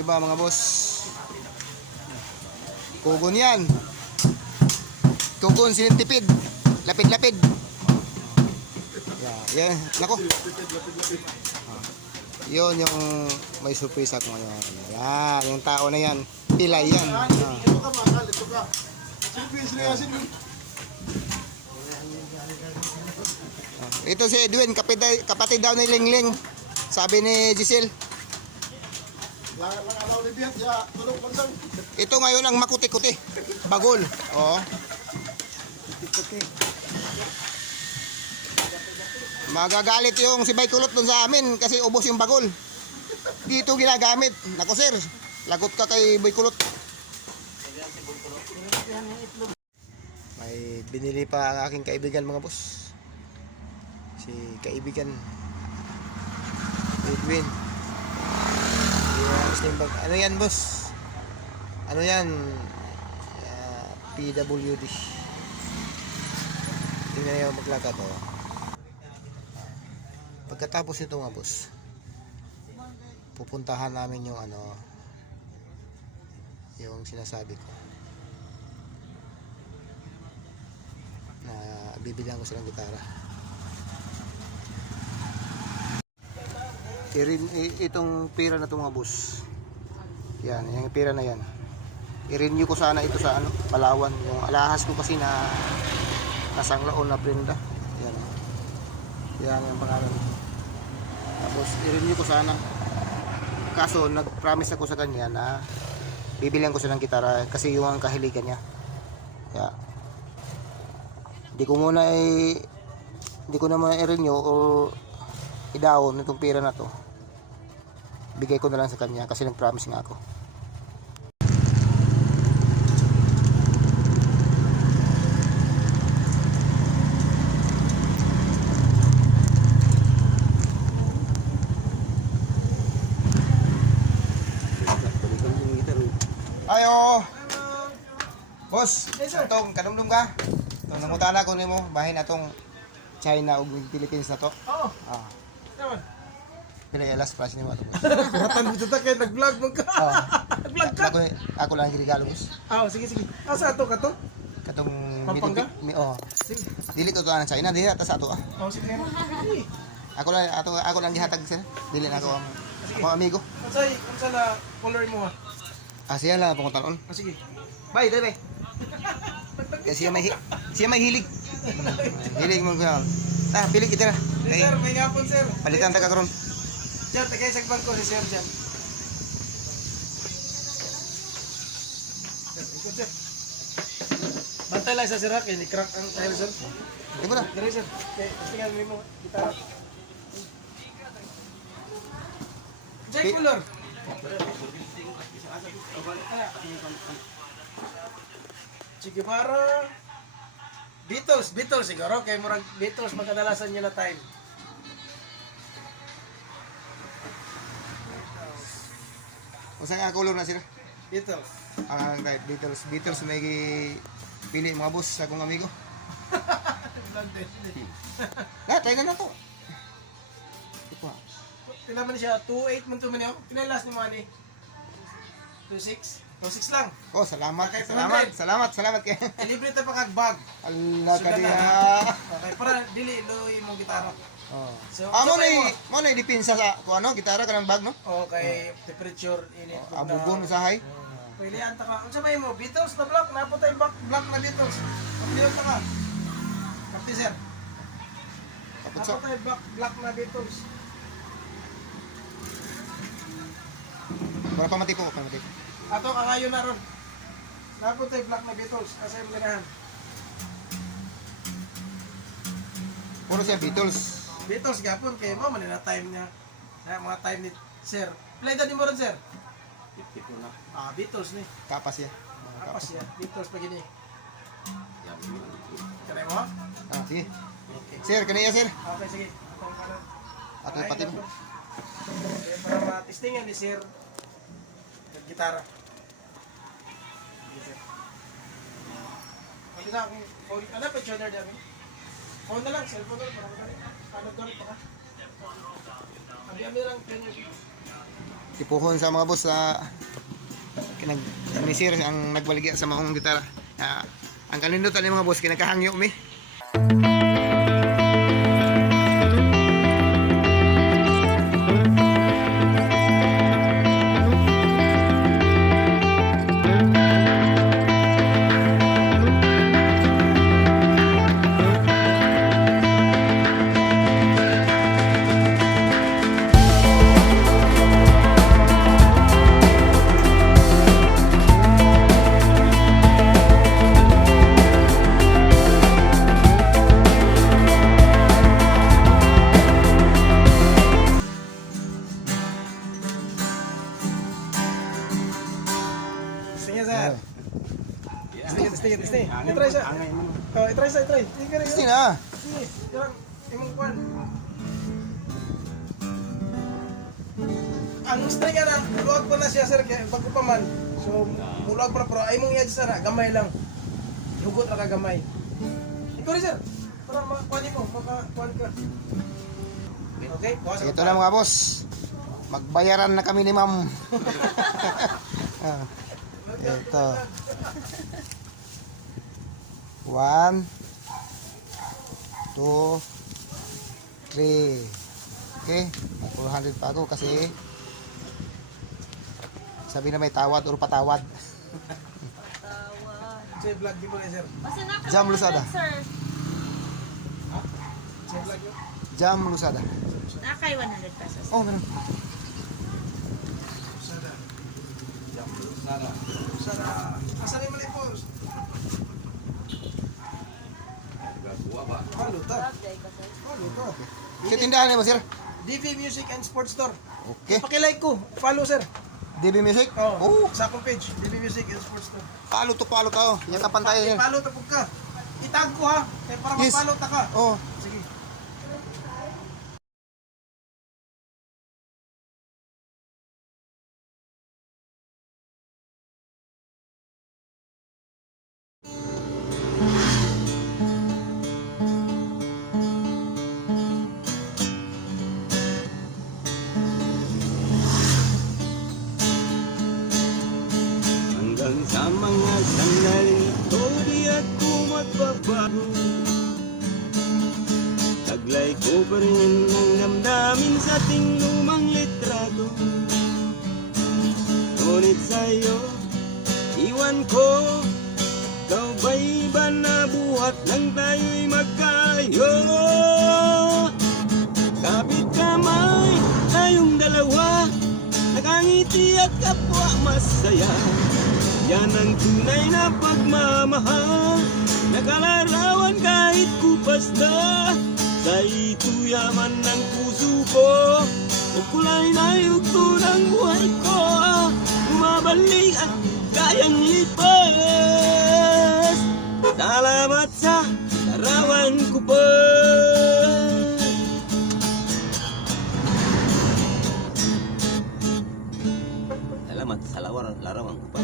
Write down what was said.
iba mga boss. Kugon yan. Kugon silintipid. Lapid-lapid. Yan. Nako. Yun yung may surprise ako ngayon. Yan. Yung tao na yan. Pilay yan. Ito si Edwin. Kapatid daw ni Lingling. Sabi ni Giselle. Ito ngayon ang makuti-kuti. Bagol. Oo. Magagalit yung si Baykulot dun sa amin kasi ubos yung bagol. Dito ginagamit. Nako sir, lagot ka kay Baykulot. May binili pa ang aking kaibigan mga boss. Si kaibigan Edwin. Ano yan boss? Ano yan? PWD. Tingnan nyo maglagat o. Pagkatapos ito nga boss, pupuntahan namin yung ano, yung sinasabi ko na bibilihan ko silang gitara. Itong pira na ito mga boss, yan, yung pira na yan, i-renew ko sana ito sa ano, Palawan. Yung alahas ko kasi na nasanglaon na prenda. Yan, yan yung pangalan. Tapos i-renew ko sana. Kaso nag-promise ako sa kanya na bibilihan ko siya ng gitara kasi yung ang kahiligan niya. Kaya hindi ko naman i-renew o i-down itong pera na to. Bigay ko na lang sa kanya kasi nag-promise nga ako. Ayo. Boss, itong kanumdum ka. Itong namutana ko nimo bahin atong China ug Philippines na to. Oo. Ah. Naman. Pila yalas price nimo ato. Ratan mo ta kay nag-vlog mo ka. Nag-vlog ka. Ako lang regalo boss. Sige. Asa ato ka to? Katong Pampanga? Sige. Dili to ang China, dili ata sa ato ah. Sige. Ako lang gihatag sir. Dili na ako ang amigo. Unsa na color mo ha? Siya lang akong tanon. Sige. Bye, dai. Kasi siya may hilig. Hilig mo ko. Pili kita na. Sir, may ngapon sir. Palitan ta ka karon. Sir, tagay sa bangko si sir dyan. Sir, ikot sir. Bantay lang sa sir ha, kaya ni-crack ang tire sir. Iko na. Dere sir, tingnan mo gitara. Jack color. Sige para Beatles siguro kay murag Beatles magkadalasan niya na time. Usa nga color na sila. Beatles. Ang type Beatles may pili mga boss sa akong amigo. Tayo na to. Ito. Pila man siya 28 man to man yo. Pila last ni money? 26 lang. Oh, salamat. Okay, Salamat kay. Libre ta pa kag bag. Allah ka diha. Okay, para dili loy mo gitara. Oh. So, Mo na dipinsa sa ko ano, gitara ka ng bag no? Okay, temperature init. Abugon usahay. Pilihan ta ka. Unsa may mo? Beatles na block, naputay block na Beatles. Pilihan ta ka. Kapti sir. Kaputso. Naputay block na Beatles. Para pamati po. Ato ka ngayon na ron. Naputay block na Beatles kasi yung ganahan. Puro siya Beatles. Beatles gapon kay mo man na time niya. Mga time ni sir. Play da ni mo ron sir. Beatles ni. Kapas siya. Kapas ya. Beatles pa gini. Kaya mo? Sige. Okay. Sir, kaniya sir. Okay, sige. Atong kanan. Ato pati mo. Okay, para ma-testingan ni sir ng gitara. Sige, sir. Pwede na akong phone. Ano pa tuner namin? Phone na lang, cellphone na lang. Para madali. Ano doon pa ka? Abi lang tuner. tipuhon sa mga boss sa minisir ang nagbaligya sa maong gitara. Ang kanindutan ng mga boss kinakahangyo mi. Sige, sir. Stay. I-try siya. Oh, i-try. Sige, Kasi na. Sige, yan. Imong kwan. Ang string nga na, luwag pa na siya, sir, kaya bago pa man. So, muluwag pa na, pero ay mong i-adjust na, gamay lang. Hugot na ka gamay. Ito rin, sir. Para makakuha mo, makakuha ka. Okay, kuha sa Ito na mga boss. Magbayaran na kami ni ma'am. Ito. 1 2 3. Okay, may 400 pa ako kasi sabi na may tawad or patawad. Sir, vlog di mo na, sir. Basta naka Jam Lusada. sir. Sir, vlog yun. Jam Lusada. Nakay 100 pesos. Oh, ganun. Sana. Asan yung mali po? Maluto. Maluto. Sa tindahan mo, sir. DV Music and Sports Store. Okay. Pakilike ko. Follow, sir. DB Music? Oh, Oh, sa akong page. DV Music and Sports Store. palo to palo ka. Oh. Yan ka pantay. I-follow tapos ka. Itag ko ha. Kaya para Yes. ma-follow ta ka. Oh, Sige. Hanggang sa mga sandaling ito di ako magbabago. Taglay ko pa rin ang damdamin sa ating lumang litrato. Ngunit sa'yo, iwan ko, ikaw ba'y iba na buhat nang tayo'y magkayo? Kapit kamay, tayong dalawa, nakangiti at kapwa masaya. Yan ang tunay na pagmamahal, nakalarawan kahit kupas na. Sa ito yaman ng puso ko, nagkulay na yugto ng buhay ko. Bumabalik at kayang lipas. Salamat sa larawan ko pa. Salamat sa larawan ko pa.